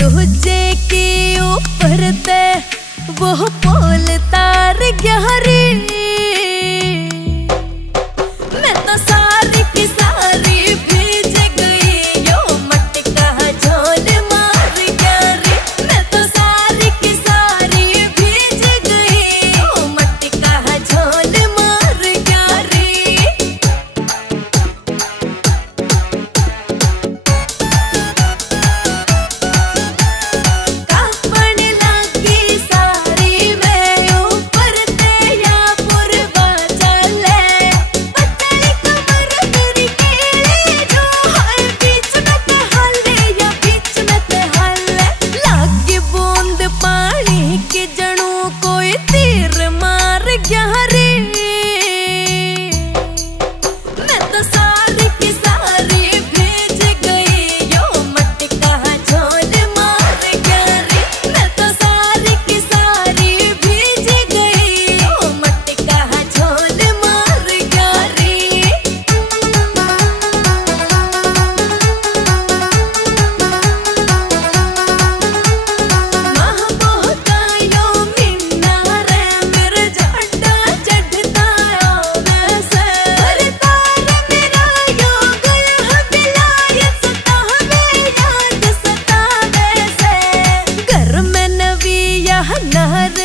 दूजे के ऊपर ते वो पोल तार गहरी। मैं तो सारी की सारी भीज गई यो मटका झोल मार गहरी। मैं तो सारी की सारी भीज गई यो मटका झोल मार गहरी। कापण लागी सारी मैं ऊपर ते या पुरवा चले। पतली कमर मेरी केली जो है बीच में ते हले या बीच में ते हले। लागी बूंद पानी के जणू कोई तीर मार गहरी। मैं तो सारी की सारी भीज गई यो मटका झोल मार गहरी। मैं तो सारी की सारी भीज गई यो मटका झोल मार गहरी। महबूबा यो मिन्ना रे मेरे झंडा चढ़ता वैसे। करता रे मेरा यो गया है विलायत सतावे याद सतावे से। घर में नवी यह नहर